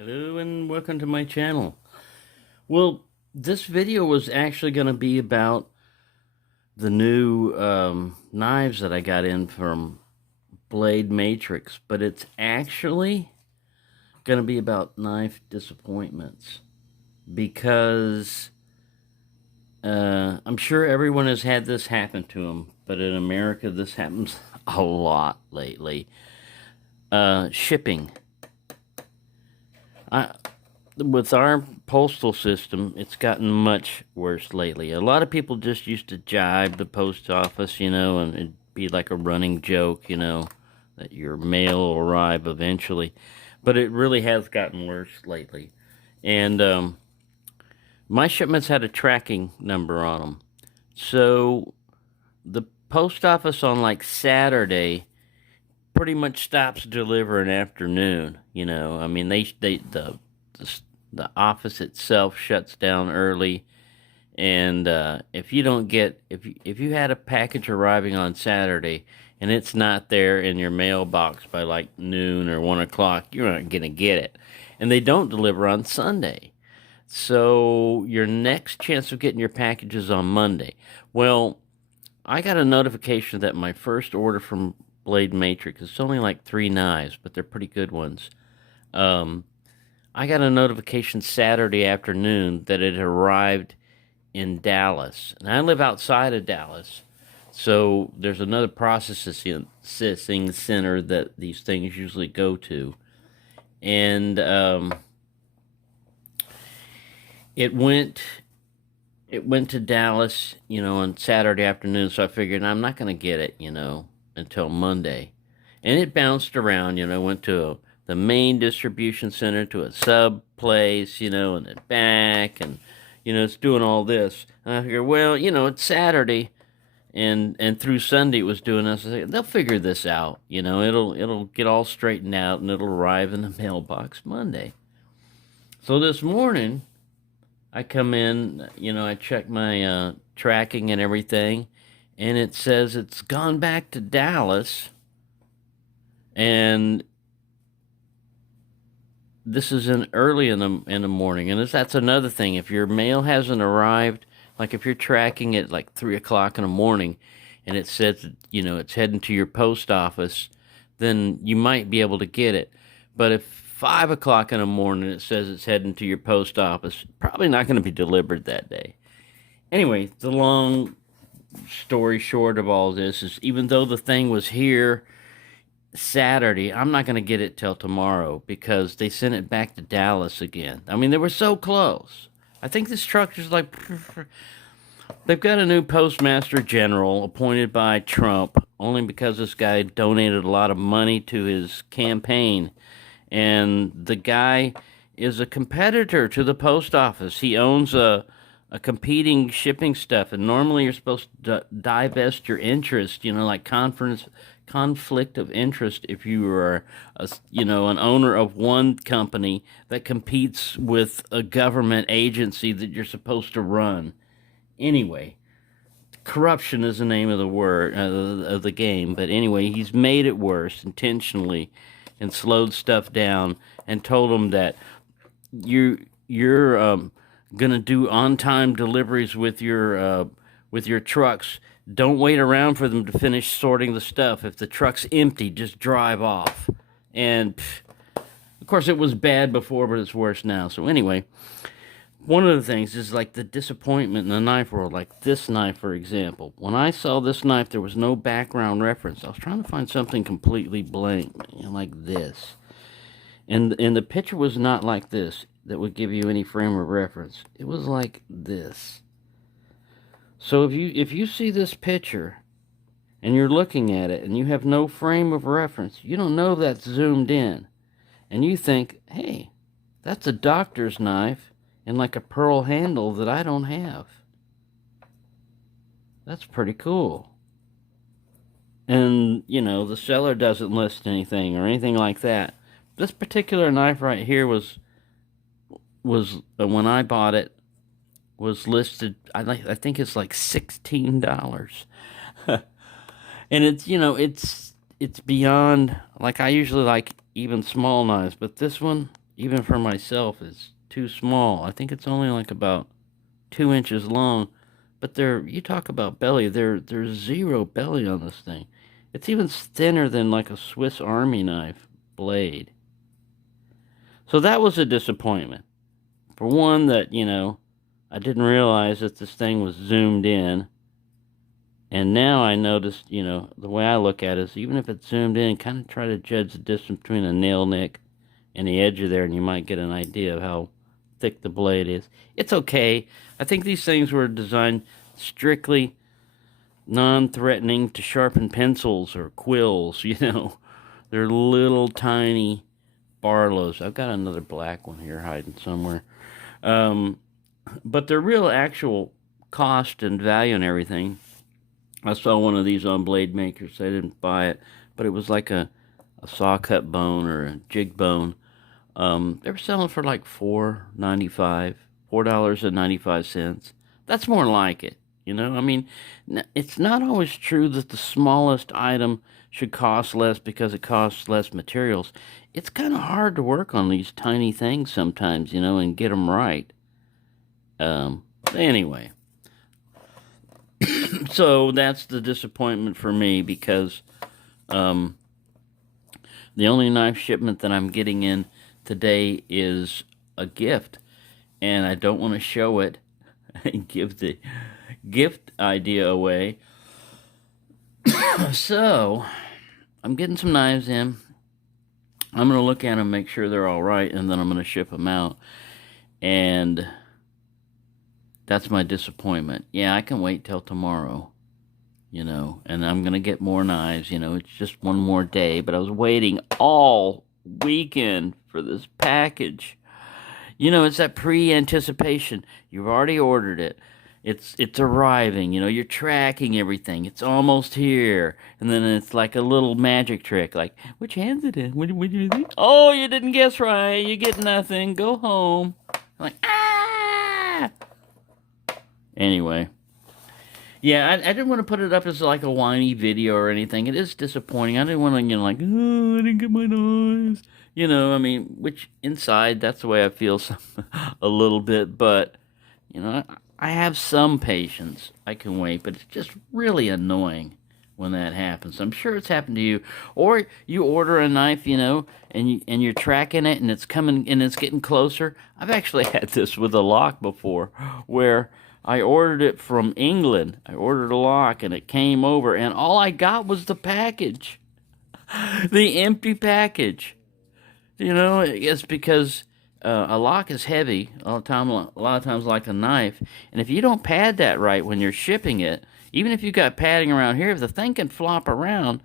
Hello and welcome to my channel. Well, this video was actually going to be about the new knives that I got in from Blade Matrix, but it's actually going to be about knife disappointments because I'm sure everyone has had this happen to them, but in America this happens a lot lately. Shipping. With our postal system, it's gotten much worse lately. A lot of people just used to jibe the post office, and it'd be like a running joke, that your mail will arrive eventually. But it really has gotten worse lately. And my shipments had a tracking number on them. So the post office on like Saturday pretty much stops delivering afternoon. I mean, the office itself shuts down early, and if you don't get if you had a package arriving on Saturday and it's not there in your mailbox by like noon or 1 o'clock, you're not gonna get it, and they don't deliver on Sunday. So your next chance of getting your package is on Monday. Well, I got a notification that my first order from Blade Matrix, it's only like 3 knives, but they're pretty good ones. Um, I got a notification Saturday afternoon that it had arrived in Dallas. And I live outside of Dallas. So there's another processing center that these things usually go to. And it went to Dallas, on Saturday afternoon. So I figured I'm not going to get it, until Monday. And it bounced around, went to the main distribution center to a sub place, and then back, and it's doing all this. And I figured, well, it's Saturday, and through Sunday it was doing this. I said, they'll figure this out, it'll get all straightened out, and it'll arrive in the mailbox Monday. So this morning I come in, I check my tracking and everything, and it says it's gone back to Dallas, and this is in early in the morning, and that's another thing. If your mail hasn't arrived, like if you're tracking it like 3 o'clock in the morning, and it says it's heading to your post office, then you might be able to get it. But if 5 o'clock in the morning it says it's heading to your post office, probably not going to be delivered that day. Anyway, the long story short of all this is, even though the thing was here Saturday, I'm not going to get it till tomorrow because they sent it back to Dallas again. I mean, they were so close. I think this truck is like, they've got a new postmaster general appointed by Trump only because this guy donated a lot of money to his campaign. And the guy is a competitor to the post office. He owns a competing shipping stuff, and normally you're supposed to divest your interest, like conflict of interest if you are an owner of one company that competes with a government agency that you're supposed to run. Anyway, corruption is the name of the word of the game, but anyway, he's made it worse intentionally and slowed stuff down and told them that you're gonna do on-time deliveries with your trucks. Don't wait around for them to finish sorting the stuff. If the truck's empty, just drive off. And of course, it was bad before, but it's worse now. So anyway, one of the things is like the disappointment in the knife world. Like this knife, for example. When I saw this knife, there was no background reference. I was trying to find something completely blank, like this. And the picture was not like this that would give you any frame of reference. It was like this. So if you see this picture and you're looking at it and you have no frame of reference, you don't know that's zoomed in, and you think, hey, that's a doctor's knife and like a pearl handle that I don't have. That's pretty cool. And the seller doesn't list anything or anything like that. This particular knife right here was when I bought it, was listed. I think it's like $16, and it's beyond. Like, I usually like even small knives, but this one even for myself, is too small. I think it's only like about 2 inches long. But you talk about belly, there's zero belly on this thing. It's even thinner than like a Swiss Army knife blade. So that was a disappointment. For one, that, I didn't realize that this thing was zoomed in. And now I noticed, the way I look at it is even if it's zoomed in, kind of try to judge the distance between the nail nick and the edge of there, and you might get an idea of how thick the blade is. It's okay. I think these things were designed strictly non-threatening to sharpen pencils or quills, They're little tiny Barlows. I've got another black one here hiding somewhere. Um, but their real actual cost and value and everything. I saw one of these on Blade Makers. I didn't buy it, but it was like a saw cut bone or a jig bone. They were selling for like $4.95. That's more like it. I mean, it's not always true that the smallest item should cost less because it costs less materials. It's kind of hard to work on these tiny things sometimes, and get them right. Anyway, so that's the disappointment for me because um, the only knife shipment that I'm getting in today is a gift, and I don't want to show it and give the gift idea away. So I'm getting some knives in. I'm going to look at them, make sure they're all right, and then I'm going to ship them out. And that's my disappointment. Yeah, I can wait till tomorrow, and I'm going to get more knives. It's just one more day, but I was waiting all weekend for this package. It's that pre-anticipation. You've already ordered it. It's arriving. You're tracking everything. It's almost here, and then it's like a little magic trick. Like, which hand's it in? What do you think? Oh, you didn't guess right. You get nothing. Go home. I'm like, ah. Anyway, yeah, I didn't want to put it up as like a whiny video or anything. It is disappointing. I didn't want to, like, oh, I didn't get my knives. I mean, which inside, that's the way I feel a little bit. But, I have some patience. I can wait, but it's just really annoying when that happens. I'm sure it's happened to you. Or you order a knife, and you're tracking it, and it's coming, and it's getting closer. I've actually had this with a lock before, where I ordered it from England. I ordered a lock, and it came over, and all I got was the package. The empty package. It's because a lock is heavy a lot of times like a knife, and if you don't pad that right when you're shipping it, even if you got padding around here, if the thing can flop around,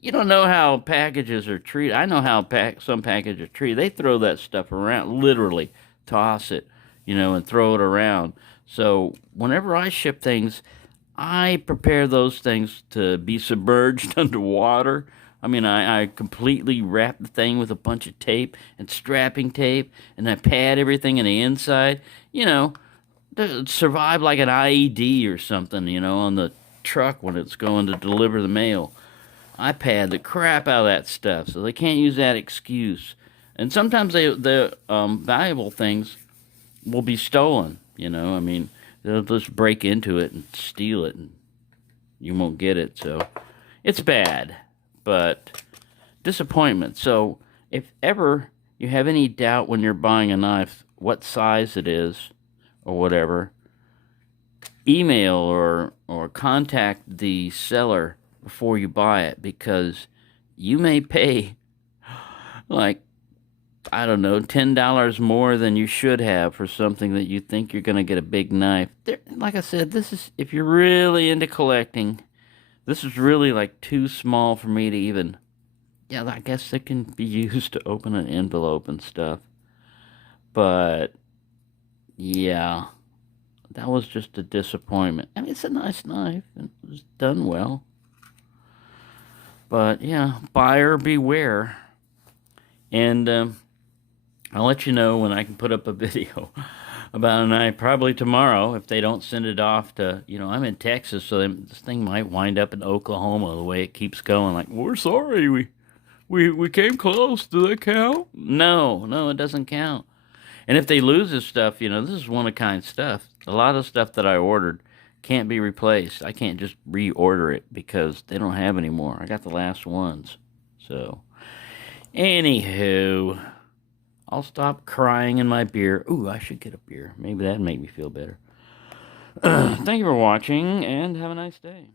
you don't know how packages are treated. I know how some packages are treated. They throw that stuff around, literally toss it, and throw it around. So whenever I ship things, I prepare those things to be submerged underwater. I mean, I completely wrap the thing with a bunch of tape and strapping tape, and I pad everything in the inside, to survive like an IED or something, on the truck when it's going to deliver the mail. I pad the crap out of that stuff so they can't use that excuse. And sometimes the valuable things will be stolen, I mean, they'll just break into it and steal it, and you won't get it. So it's bad. But disappointment. So if ever you have any doubt when you're buying a knife, what size it is or whatever, email or contact the seller before you buy it, because you may pay like, I don't know, $10 more than you should have for something that you think you're going to get a big knife. Like I said, this is, if you're really into collecting, this is really like too small for me to even, yeah, I guess it can be used to open an envelope and stuff. But, yeah, that was just a disappointment. I mean, it's a nice knife, and it was done well. But, yeah, buyer beware. And I'll let you know when I can put up a video about a knife, probably tomorrow, if they don't send it off to, I'm in Texas, so this thing might wind up in Oklahoma the way it keeps going. Like, we're sorry, We came close. Do that count? No, no, it doesn't count. And if they lose this stuff, you know, this is one of kind stuff. A lot of stuff that I ordered can't be replaced. I can't just reorder it because they don't have any more. I got the last ones. So, anywho, I'll stop crying in my beer. Ooh, I should get a beer. Maybe that'd make me feel better. Thank you for watching and have a nice day.